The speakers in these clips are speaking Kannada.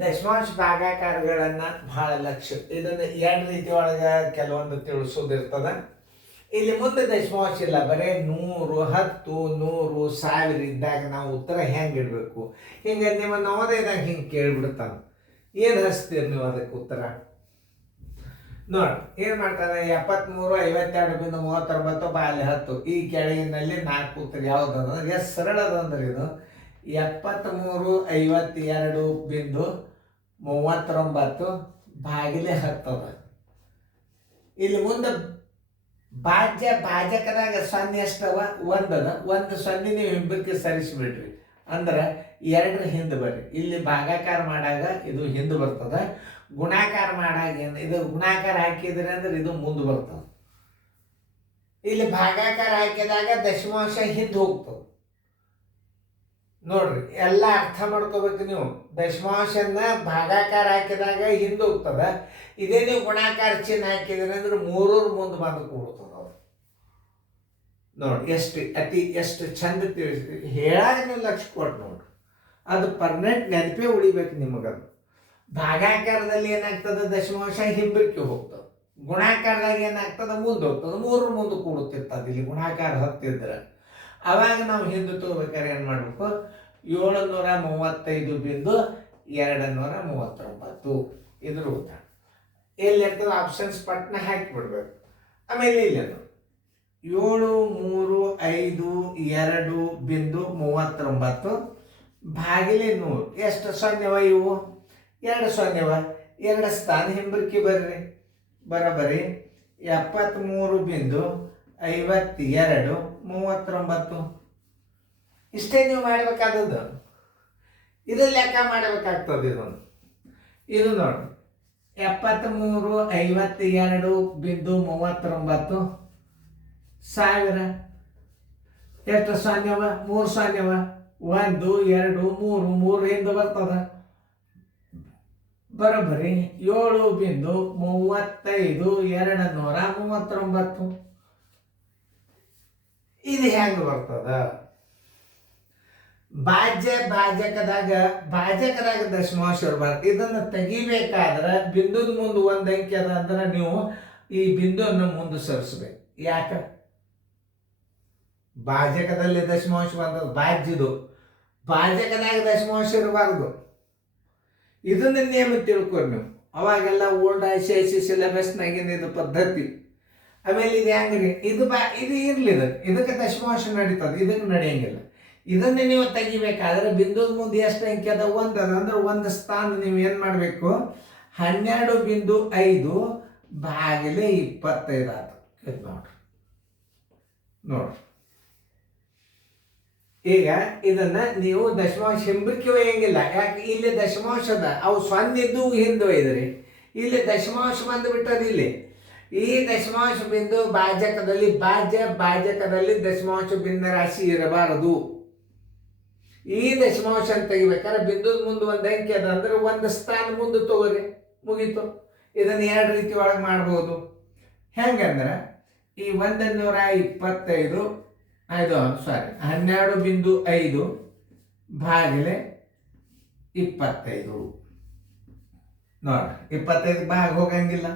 ದಶಮಾಂಶ ಭಾಗಾಕಾರಗಳನ್ನು ಬಹಳ ಲಕ್ಷ್ಯ ಇದನ್ನು ಎರಡು ರೀತಿ ಒಳಗೆ ಕೆಲವೊಂದು ತಿಳಿಸೋದಿರ್ತದ. ಇಲ್ಲಿ ಮುಂದೆ ದಶಮಾಂಶ ಇಲ್ಲ, ಬರೀ 100, 10, 100, 1000 ಇದ್ದಾಗ ನಾವು ಉತ್ತರ ಹೆಂಗೆ ಇಡಬೇಕು. ಹಿಂಗೆ ನಿಮ್ಮ ನವೋದಯದಾಗ ಹಿಂಗೆ ಕೇಳಿಬಿಡ್ತಾನೆ, ಏನು ಹಚ್ತೀರಿ ನೀವು ಅದಕ್ಕೆ ಉತ್ತರ ನೋಡಿ. ಏನು ಮಾಡ್ತಾನೆ, 73, 52, 39 ಬಾಯಲ್ಲಿ 10 ಈ ಕೆಳಗಿನಲ್ಲಿ 4 ಉತ್ತರ ಯಾವುದಂದ್ರೆ ಎಷ್ಟು ಸರಳ ಅದಂದ್ರೆ ಇದು 73, 52, 39 ಅದ. ಇಲ್ಲಿ ಮುಂದೆ ಭಾಜಕದಾಗ 0 ಎಷ್ಟವ, 1 ಅದ. 1 0 ನೀವು ಇಬ್ಬರಿಗೆ ಸರಿಸಿಬಿಡ್ರಿ ಅಂದ್ರೆ 2ರ ಹಿಂದೆ ಬರ್ರಿ. ಇಲ್ಲಿ ಭಾಗಾಕಾರ ಮಾಡಾಗ ಇದು ಹಿಂದೆ ಬರ್ತದೆ, ಗುಣಾಕಾರ ಮಾಡಾಗ ಇದು ಗುಣಾಕಾರ ಹಾಕಿದ್ರೆ ಅಂದ್ರೆ ಇದು ಮುಂದೆ ಬರ್ತದೆ. ಇಲ್ಲಿ ಭಾಗಾಕಾರ ಹಾಕಿದಾಗ ದಶಮಾಂಶ ಹಿಂದೆ ಹೋಗ್ತದೆ ನೋಡ್ರಿ. ಎಲ್ಲ ಅರ್ಥ ಮಾಡ್ಕೋಬೇಕು ನೀವು. ದಶಮಾಂಶನ ಭಾಗಾಕಾರ ಹಾಕಿದಾಗ ಹಿಂದೆ ಹೋಗ್ತದೆ, ಇದೇ ನೀವು ಗುಣಾಕಾರ ಚಿಹ್ನೆ ಹಾಕಿದ್ರೆ ಅಂದ್ರೆ 3 ಮುಂದೆ ಬಂದು ಕೂಡ್ತದೆ ನೋಡಿ. ಎಷ್ಟು ಚಂದ ತಿಳಿಸಿ ಹೇಳಾಗ ನೀವು ಲಕ್ಷ್ಯ ಕೊಟ್ಟು ನೋಡ್ರಿ, ಅದು ಪರ್ಮನೆಂಟ್ ನೆನಪೇ ಉಳಿಬೇಕು ನಿಮಗದು. ಭಾಗಾಕಾರದಲ್ಲಿ ಏನಾಗ್ತದೆ, ದಶಮಾಂಶ ಹಿಂಬರಿಕೆ ಹೋಗ್ತದೆ. ಗುಣಾಕಾರದಾಗ ಏನಾಗ್ತದೆ, ಮುಂದೆ ಹೋಗ್ತದೆ, 3 ಮುಂದೆ ಕೂಡುತ್ತಿರ್ತದೆ. ಇಲ್ಲಿ ಗುಣಾಕಾರ ಹತ್ತಿದ್ರೆ ಅವಾಗ ನಾವು ಹಿಂದೆ ತಗೋಬೇಕಾದ್ರೆ ಏನು ಮಾಡಬೇಕು, 735.239 ಇದ್ರ ಉತ್ತರ ಎಲ್ಲಿರ್ತದೆ ಆಪ್ಷನ್ಸ್ ಪಟ್ನ ಹಾಕಿಬಿಡ್ಬೇಕು. ಆಮೇಲೆ ಇಲ್ಲೇನು 735.239 ಭಾಗಿಲೆ 100 ಎಷ್ಟು ಸೊನ್ನೆವ ಇವು, 2 ಸೊನ್ನೆವ, 2 ಸ್ಥಾನ ಹಿಂಬರಿಕೆ ಬರ್ರಿ. ಬರೋಬ್ಬರಿ 73.5239 ಇಷ್ಟೇ ನೀವು ಮಾಡಬೇಕಾದದ್ದು. ಇದು ಲೆಕ್ಕ ಮಾಡಬೇಕಾಗ್ತದೆ. ಇದು ನೋಡಿ 73.52.39 1000 ಎಷ್ಟು ಸೊನ್ನೆವ, 3 ಸೊನ್ನೆವ, 1 2 3 ಹಿಂದೆ ಬರ್ತದ. ಬರೋಬ್ಬರಿ 7.35.239 ಇದು ಹೆಂಗೆ ಬರ್ತದ. ಭಾಜಕದಾಗ ದಶಮಾಂಶ ಇರಬಾರ್ದು. ಇದನ್ನು ತೆಗಿಬೇಕಾದ್ರೆ ಬಿಂದುದ ಮುಂದೆ 1 ಅಂಕಿ ಅದ ಅಂದ್ರೆ ನೀವು ಈ ಬಿಂದುವನ್ನು ಮುಂದೆ ಸರಿಸ್ಬೇಕು. ಯಾಕೆ, ಭಾಜಕದಲ್ಲಿ ದಶಮಾಂಶ ಬಂದದ್ದು ಭಾಜ್ಯದು, ಭಾಜಕದಾಗ ದಶಮಾಂಶ ಇರಬಾರ್ದು. ಇದನ್ನ ನಿಯಮ ತಿಳ್ಕೊಂಡು ನೀವು. ಅವಾಗೆಲ್ಲ ಓಲ್ಡ್ ICIC ಸಿಲೆಬಸ್ನಾಗಿನ ಇದು ಪದ್ಧತಿ. ಆಮೇಲೆ ಇದು ಹೆಂಗ್ರಿ, ಇದು ಇರ್ಲಿ, ಇದಕ್ಕೆ ದಶಮಾಂಶ ನಡೀತದೆ, ಇದಕ್ಕೆ ನಡೆಯಂಗಿಲ್ಲ. ಇದನ್ನೇ ನೀವು ತೆಗಿಬೇಕಾದ್ರೆ ಬಿಂದುದ ಮುಂದೆ ಎಷ್ಟು ಅಂಕಿ ಅದ, 1 ಅದ ಅಂದ್ರೆ 1 ಸ್ಥಾನ ನೀವು ಏನು ಮಾಡಬೇಕು, 12.5 ಭಾಗಿಲೆ 25 ಆಯ್ತು. ಇದು ನೋಡ್ರಿ. ಈಗ ಇದನ್ನ ನೀವು ದಶಮಾಂಶ ಹಿಂಬರಿಕೆ ಒಯ್ಯಂಗಿಲ್ಲ. ಯಾಕೆ, ಇಲ್ಲಿ ದಶಮಾಂಶದ ಅವು 0 ಇದ್ದು ಹಿಂದೆ ಒಯ್ದ್ರಿ. ಇಲ್ಲಿ ದಶಮಾಂಶ ಬಂದುಬಿಟ್ಟದ. ಇಲ್ಲಿ ಈ ದಶಮಾಂಶ ಬಿಂದು ಭಾಜಕದಲ್ಲಿ ದಶಮಾಂಶ ಬಿಂದು ರಾಶಿ ಇರಬಾರದು. ಈ ದಶಮಾಂಶ ಅಂತ ತೆಗಿಬೇಕಾದ್ರೆ ಬಿಂದುದ ಮುಂದೆ 1 ಅಂಕಿ ಅದ ಅಂದ್ರೆ 1 ಸ್ಥಾನ ಮುಂದೆ ತಗೋರಿ, ಮುಗೀತು. ಇದನ್ನು 2 ರೀತಿ ಒಳಗೆ ಮಾಡ್ಬೋದು. ಹೆಂಗಂದ್ರೆ ಈ 125 12.5 ಭಾಗಿಲೆ 25 ನೋಡ್ರಿ. 25 ಭಾಗ ಹೋಗಂಗಿಲ್ಲ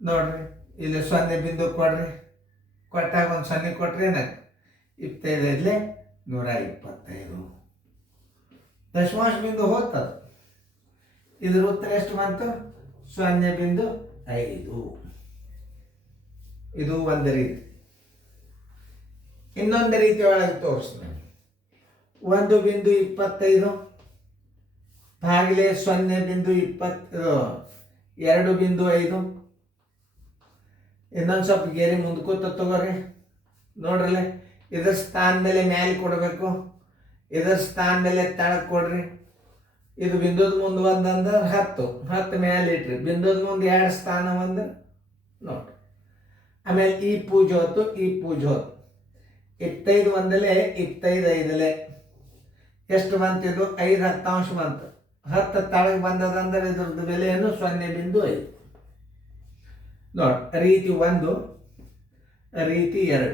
ನೋಡ್ರಿ. ಇಲ್ಲಿ 0 ಬಿಂದು ಕೊಡ್ರಿ, ಕೊಟ್ಟಾಗ 1 0 ಕೊಟ್ರಿ, ಏನಾಗ 25 125 ದಶಮಾಂಶ ಬಿಂದು ಹೋಗ್ತದೆ. ಇದ್ರ ಉತ್ತರ ಎಷ್ಟು ಬಂತು, 0.5. ಇದು ಒಂದು ರೀತಿ. ಇನ್ನೊಂದು ರೀತಿ ಒಳಗೆ ತೋರಿಸ್ತೀನಿ. 1.25 ಭಾಗಿಲೆ 2.5 ಇನ್ನೊಂದು ಸ್ವಲ್ಪ ಗೇರಿ ಮುಂದ್ಕೋತ ತಗೋರಿ. ನೋಡ್ರಲ್ಲ, ಇದರ ಸ್ಥಾನ ಮೇಲೆ ಮ್ಯಾಲೆ ಕೊಡಬೇಕು, ಇದರ ಸ್ಥಾನ ಮೇಲೆ ತಳಕ್ಕೆ ಕೊಡ್ರಿ. ಇದು ಬಿಂದುದ ಮುಂದೆ 1 ಅಂದ್ರೆ 10 ಮ್ಯಾಲೆ ಇಟ್ರಿ. ಬಿಂದುದ ಮುಂದೆ 2 ಸ್ಥಾನ 1 ನೋಡ್ರಿ. ಆಮೇಲೆ ಈ ಪೂಜೆ ಹೊತ್ತು 25 ಒಂದಲೆ 25 5 ಎಷ್ಟು ಬಂತಿದ್ದು, 5 10 ಬಂತು. 10 ತಳಗೆ ಬಂದದಂದ್ರೆ ಇದ್ರದ್ದು ಬೆಲೆ ಏನು, 0.5 ನೋಡಿ. ರೀತಿ 1, ರೀತಿ 2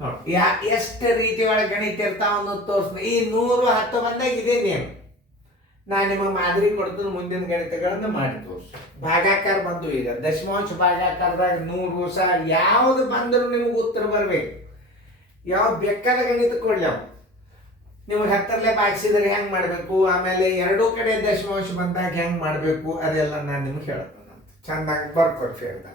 ನೋಡಿ ಎಷ್ಟು ರೀತಿ ಒಳಗೆ ಗಣಿತ ಇರ್ತಾವ ಅನ್ನೋದು ತೋರಿಸ್ತೀನಿ. ಈ 110 ಬಂದಾಗ ಇದೇ ನೇಮ್. ನಾನು ನಿಮಗೆ ಮಾದರಿ ಕೊಡ್ತೀನಿ, ಮುಂದಿನ ಗಣಿತಗಳನ್ನು ಮಾಡಿ ತೋರಿಸಿ. ಭಾಗಾಕಾರ ಬಂದು ಈಗ ದಶಮಾಂಶ ಭಾಗಾಕಾರದಾಗ 100 1000 ಯಾವುದು ಬಂದರೂ ನಿಮಗೆ ಉತ್ತರ ಬರಬೇಕು. ಯಾವ ಬೇಕಾದ ಗಣಿತ ಕೊಡ್ಲಿ ಅವು ನಿಮಗೆ 10ರಲ್ಲೇ ಭಾಗಿಸಿದ್ರೆ ಹೆಂಗೆ ಮಾಡಬೇಕು, ಆಮೇಲೆ ಎರಡೂ ಕಡೆ ದಶಮಾಂಶ ಬಂದಾಗ ಹೆಂಗೆ ಮಾಡಬೇಕು, ಅದೆಲ್ಲ ನಾನು ನಿಮ್ಗೆ ಹೇಳ್ತೇನೆ. ಚೆಂದಾಗಿ ಬರ್ಕೊಡ್ರಿ ಹೇಳ್ದ.